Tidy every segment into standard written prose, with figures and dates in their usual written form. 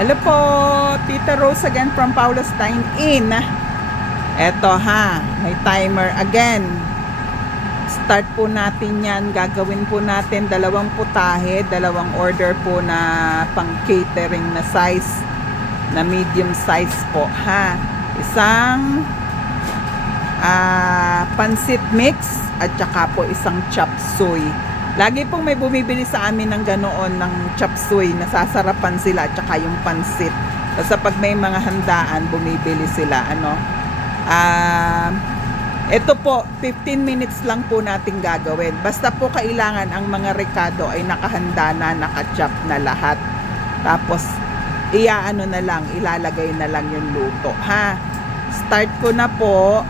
Hello po, Tita Rose again from Paula's Dine In. Eto ha, may timer again. Start po natin yan. Gagawin po natin dalawang putahe, dalawang order po na pang catering na size, na medium size po ha. Isang pansit mix at saka po isang chop suey. Lagi pong may bumibili sa amin ng ganoon ng chop suey, nasasarapan sila at saka yung pansit. Basta pag may mga handaan, bumibili sila. Ito po, 15 minutes lang po natin gagawin. Basta po kailangan ang mga rekado ay nakahanda na, nakachop na lahat. Tapos, ilalagay na lang yung luto, ha? Start ko na po.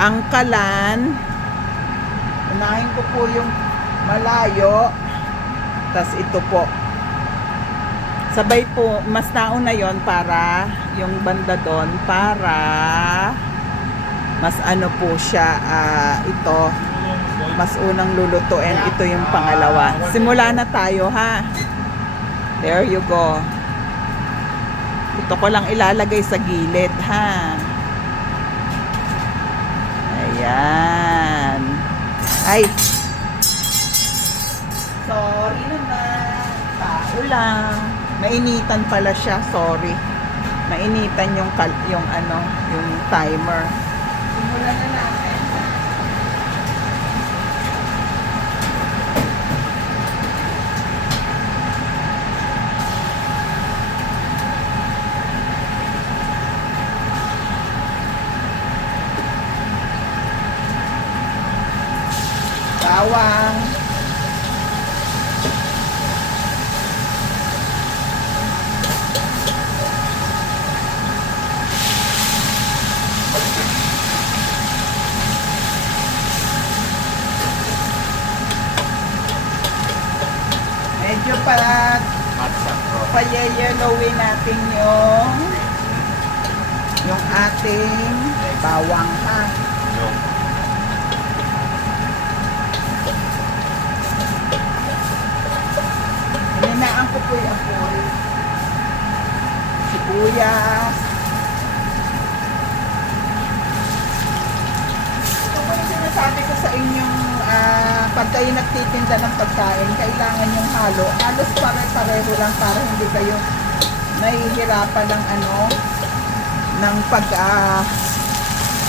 Ang kalan, unahin ko po yung malayo, tas ito po sabay po, mas nauna yon para yung banda doon, para mas ano po siya, ito mas unang lulutuin, ito yung pangalawa. Simula na tayo ha. There you go. Ito ko lang ilalagay sa gilid ha. Ayan. Ay, sorry naman. Tao lang. Mainitan pala siya, sorry. Mainitan yung timer. Simulan na natin. Bawang. Medyo pa-yellowin natin yung ating bawang ha. Hinaan ko po yung apoy. Sibuyas. Ito po yung sinasabi ko sa inyong pag kayo nagtitinda ng pagkain, kailangan yung halo. Halos pare-pareho lang para hindi kayo nahihirapan ng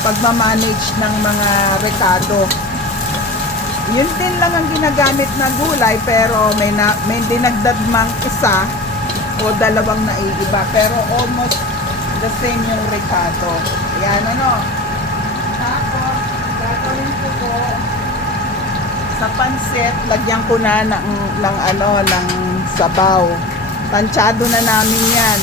pagmamanage ng mga rekado. Yun din lang ang ginagamit na gulay, pero may dinagdagmang isa o dalawang naiiba, pero almost the same yung rekado. Ayan Tapos gagawin ko po sa pansit, lagyan ko na ng sabaw. Tansyado na namin yan.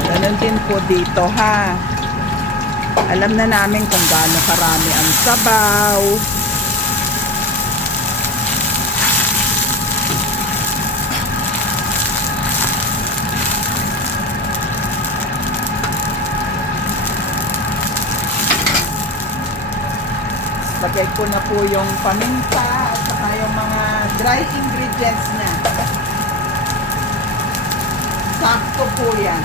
Ganon din po dito ha. Alam na namin kung gaano karami ang sabaw. Lagay ko na po yung paminta at saka yung mga dry ingredients niya. Sakto po yan.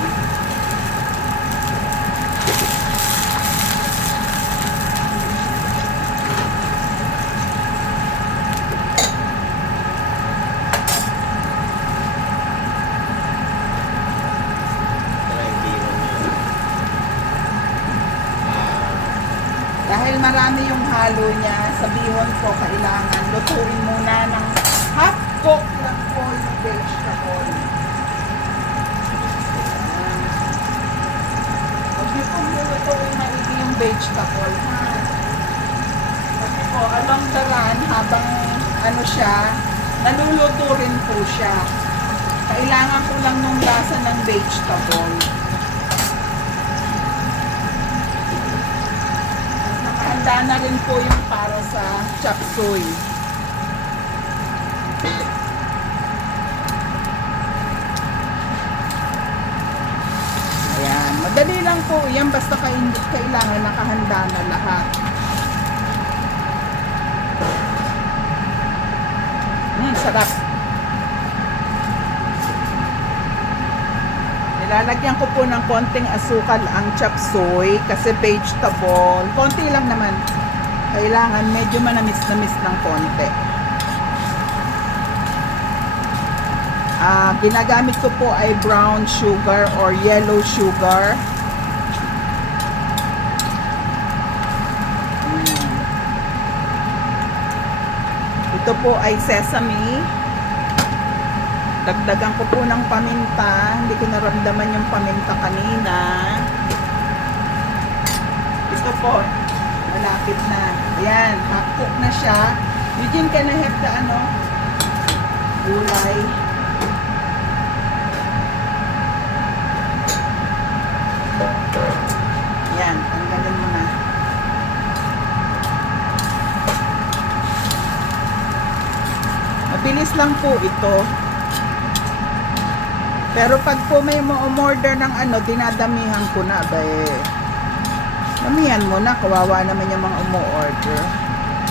Dahil marami yung halo niya, sa bihon po kailangan lutuin muna ng half cook lang po yung vegetable. Huwag niyo pong lutuin maigi yung vegetable, ha? Kasi po, along the run, habang naluluto rin po siya. Kailangan ko lang nung lasa ng vegetable. Handa na rin po yung para sa chop suey. yan basta kailangan nakahanda na lahat. Sarap. Nilalagyan ko po ng konting asukal ang chop suey kasi vegetable. Konti lang naman. Kailangan medyo manamis-namis ng konti. Ginagamit ko po ay brown sugar or yellow sugar. Ito po ay sesame. Dagdagan ko po ng paminta. Hindi ko naramdaman yung paminta kanina. Ito po, malapit na. Ayan, half cook na siya. Eugene, can I have the gulay? Ayan, tanggalin mo na. Mabilis lang po ito. Pero pag po may mo-order ng dinadamihan ko na ba damihan mo na, kawawa naman yung mga umo-order.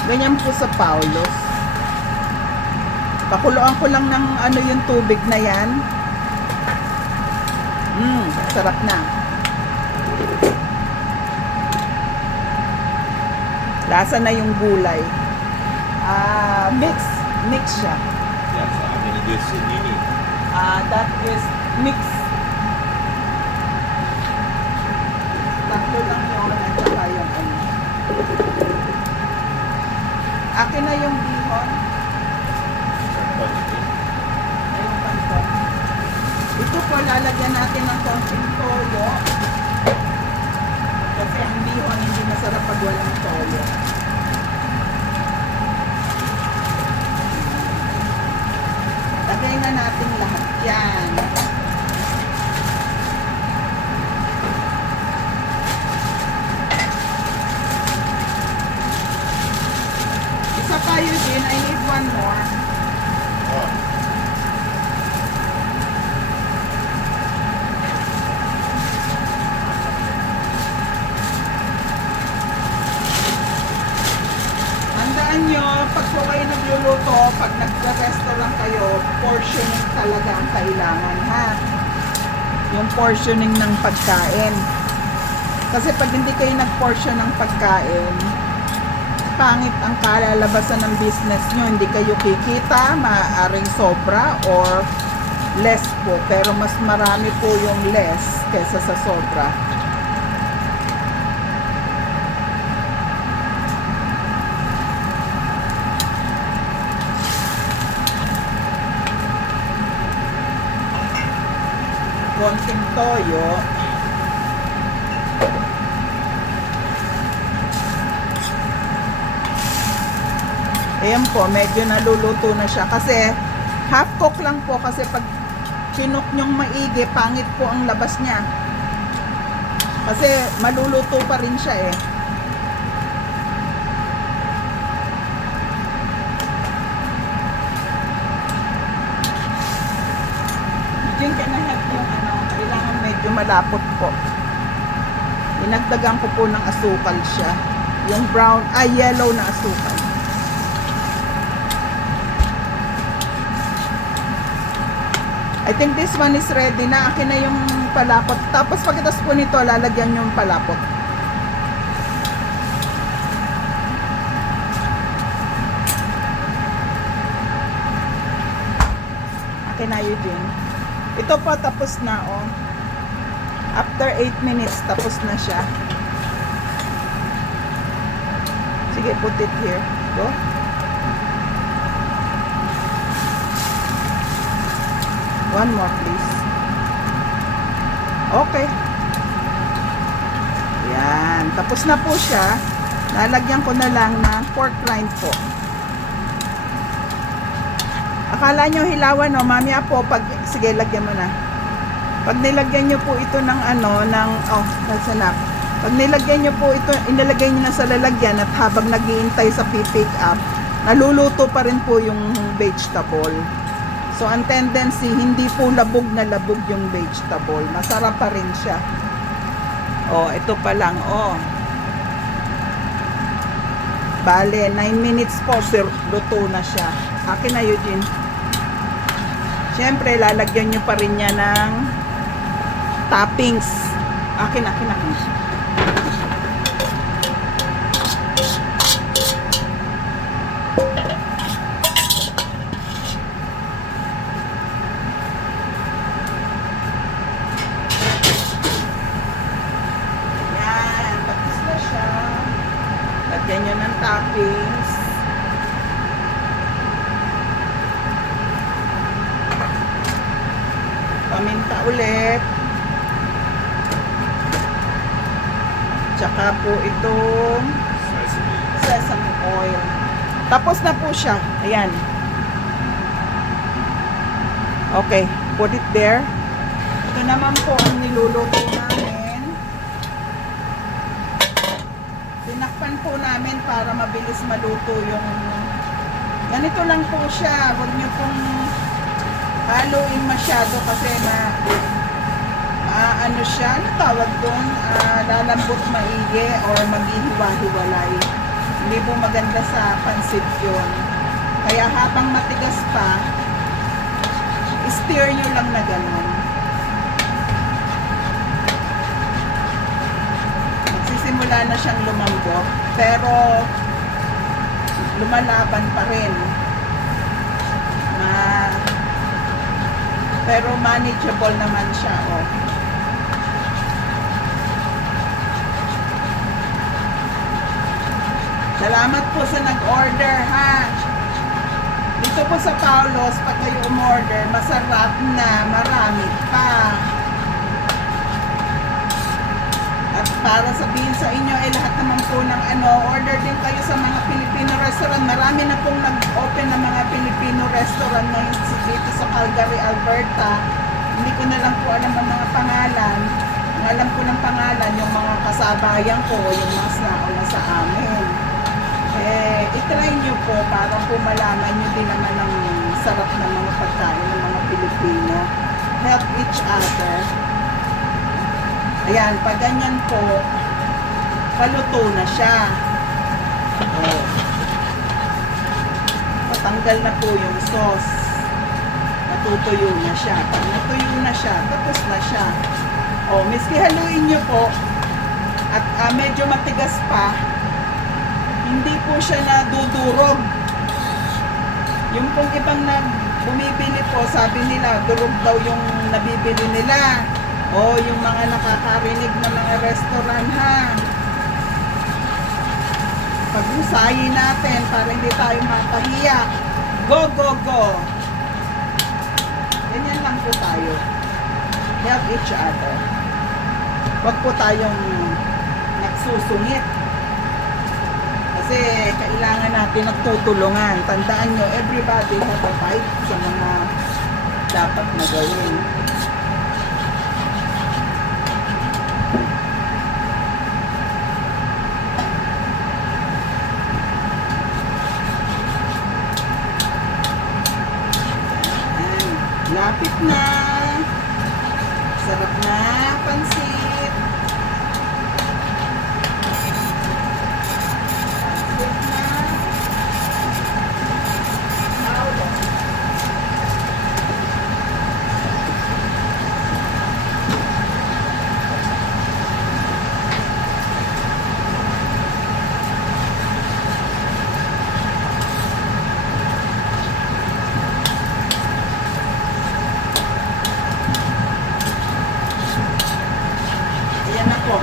Ganyan po sa Paulos. Pakuluan ko lang ng yung tubig na yan. Sarap na. Lasa na yung gulay. Mix siya. Yeah, so how many days you need? That is mix. Tatlo lang yun at saka yung Akin na yung bihon. Ayun panton. Ito po lalagyan natin ng konting toyo. Kasi ang bihon hindi masarap pag walang toyo. Lagay na natin lahat yan. Isa pa yun din. I need one more. Oh. Tandaan nyo, pag po kayo nagluluto, pag nag-restaurant kayo, portioning talaga ang kailangan, ha? Yung portioning ng pagkain. Kasi pag hindi kayo nag-portion ng pagkain, pangit ang kalalabasan ng business nyo. Hindi kayo kikita, maaaring sobra or less po. Pero mas marami po yung less kaysa sa sobra. Konting toyo. Ayan po, medyo naluluto na siya. Kasi half cook lang po kasi pag kinok nyong maigi, pangit po ang labas niya. Kasi maluluto pa rin siya eh. Diyan ka na have yung kailangan medyo malapot po. Inagdagan ko po ng asukal siya. Yung brown, yellow na asukal. I think this one is ready na. Akin na yung palapot. Tapos pagkatapos po nito, lalagyan yung palapot. Akin na yun din. Ito po tapos na After 8 minutes, tapos na siya. Sige, put it here. Go. One more, please. Okay. Yan. Tapos na po siya. Lalagyan ko na lang ng pork rind po. Akala nyo hilawan, mamaya po, sige, lagyan mo na. Pag nilagyan nyo po ito ng that's enough. Pag nilagyan nyo po ito, inilagay nyo na sa lalagyan at habang nag-iintay sa pick up, naluluto pa rin po yung vegetable. So, ang tendency, hindi po labog na labog yung vegetable. Masarap pa rin siya. Oh, ito pa lang, oh. Bale, 9 minutes po, sir, luto na siya. Akin na, Eugene. Siyempre, lalagyan nyo pa rin niya ng toppings. Akin. Yan, tapos na siya. Lagyan nyo ng toppings. Paminta ulit. Tsaka po itong Sesame. sesame oil. Tapos na po siya. Ayan. Okay, put it there. Ito naman po ang niluluto namin. Tinakpan po namin para mabilis maluto yung... Ganito lang po siya. Huwag niyo pong haluin masyado kasi ano siya, ano tawag doon? Lalambot maigi or maghihiwa-hiwalay. Hindi po maganda sa pansit yun. Kaya habang matigas pa, stir nyo lang na ganun. Magsisimula na siyang lumambot, pero lumalaban pa rin. Pero manageable naman siya, oh. Salamat po sa nag-order, ha. Dito po sa Paulos, pag kayo umorder, masarap na, marami pa. At para sabihin sa inyo, lahat naman po ng order din kayo sa mga Filipino restaurant. Marami na pong nag-open ng mga Filipino restaurant ngayon dito sa Calgary, Alberta. Hindi ko na lang po alam ang mga pangalan. Ang alam ko ng pangalan, yung mga kasabayan ko, yung mas nauna sa amin. I-try nyo po para po malaman nyo din naman ang sarap ng mga pagkain ng mga Pilipino. Help each other. Ayan, pag ganyan po, paluto na siya. Oh. Patanggal na po yung sauce. Natutuyo na siya. Pag natuyo na siya, tapos na siya. Oh, miski haluin nyo po, at medyo matigas pa, hindi po siya nadudurog. Yung pong ibang bumibili po, sabi nila, durog daw yung nabibili nila. O yung mga nakakarinig na mga restaurant, ha. Pag-usayin natin para hindi tayo mapahiya. Go, go, go. Ganyan lang po tayo. Help each other. Huwag po tayong nagsusungit. Kasi kailangan natin nagtutulungan. Tandaan nyo, everybody have a fight sa mga dapat na gawin. Lapit na. Sarap na pansit. Pansit na. Paulo. Ayan na po.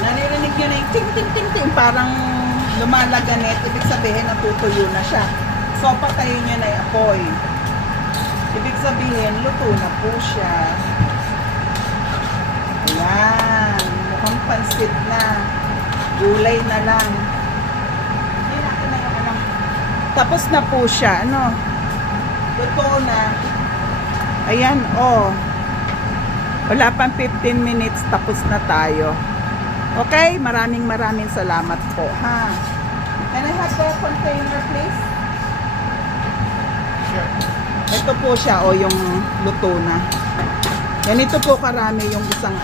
Naririnig nyo na yung ting ting ting ting, parang lumalaganit. Ibig sabihin natutuyo na siya. So patayin nyo na yung apoy. Ibig sabihin luto na po siya. Ayan. Mukhang pansit na. Gulay na lang. Ayan, akin na yung ano. Tapos na po siya. Ano? Luto na. Ayan, oh. Wala pang 15 minutes, tapos na tayo. Okay, maraming salamat po, ha. Can I have the container, please? Sure. Ito po siya, o yung luto na. Ganito po karami yung isang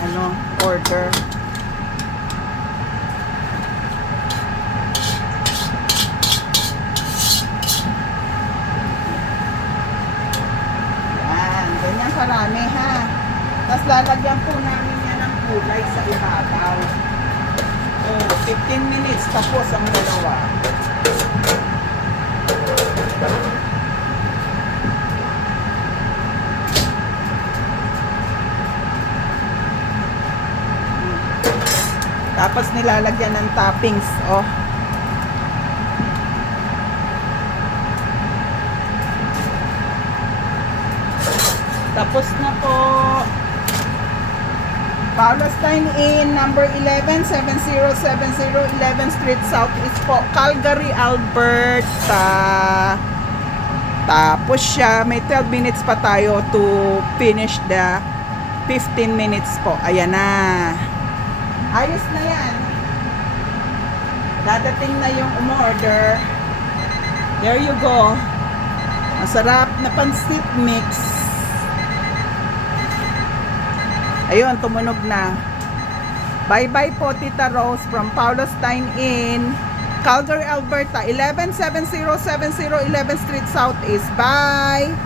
order. marami ha. Tapos lalagyan po namin yan ng kulay sa ibabaw. Oh, 15 minutes tapos ang dalawa. Tapos nilalagyan ng toppings, oh. Tapos na po. Palestine Inn, number 11, 7070 11th Street Southeast po, Calgary, Alberta. Tapos siya, may 12 minutes pa tayo to finish the 15 minutes po. Ayan na. Ayos na yan. Dadating na yung umorder. There you go. Masarap na pancit mix. Ayun, tumunog na. Bye-bye po, Tita Rose from Palestine Inn, Calgary, Alberta, 117070 11th Street Southeast. Bye!